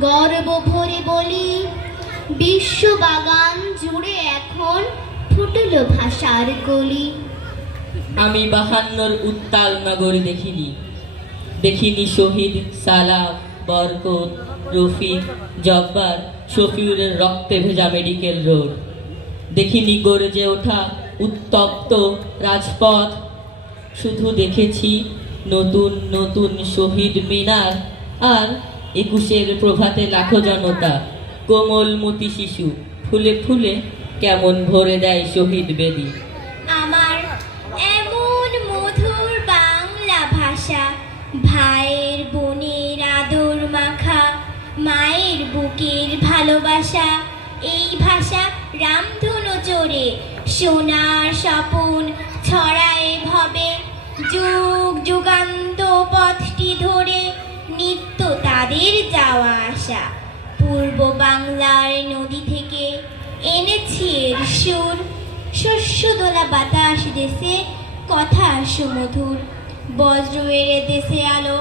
গর্ব ভরে বলি, বিশ্ববাগান জুড়ে এখন ফুটল ভাষার কলি। আমি 52 উত্তাল নগর দেখিনি, দেখিনি শহীদ সালাম, বরকত, রফিক, জব্বার, শফিউরের রক্তে ভেজা মেডিকেল রোড। দেখিনি গর্জে ওঠা উত্তপ্ত রাজপথ। শুধু দেখেছি নতুন নতুন শহীদ মিনার আর 21-এর প্রভাতে লাখো জনতা, কোমলমতি শিশু ফুলে ফুলে কেমন ভরে দেয় শহীদ বেদী। আমার এমন মধুর বাংলা ভাষা, ভাইয়ের বোনের আদর মাখা, মায়ের বুকের ভালোবাসা। এই ভাষা রামধনু চড়ে সোনার স্বপন ছড়ায় ভবে, যুগ যুগান্ত পথটি ধরে নিত্য তাদের যাওয়া আসা। পূর্ব বাংলার নদী থেকে এনেছি এর সুর, শস্য দোলা বাতাস দেশে কথা সুমধুর। বজ্র এরে দেশে আলো,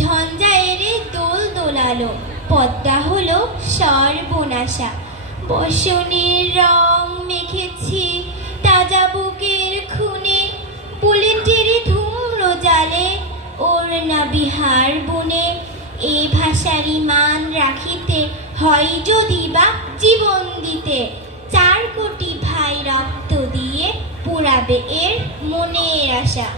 ঝঞ্ঝা এরে দোল দোলালো, পদ্মা হলো সর্বনাশা। বসনের রং মেখেছি তাজা বুকের খুনে, বুলেটের ধূম্র জালে ওড়না বিহার বনে। এই ভাষারই মান রাখিতে হয় যদি বা জীবন দিতে, 4 কোটি ভাই রক্ত দিয়ে পোড়াবে এর মনের আশা।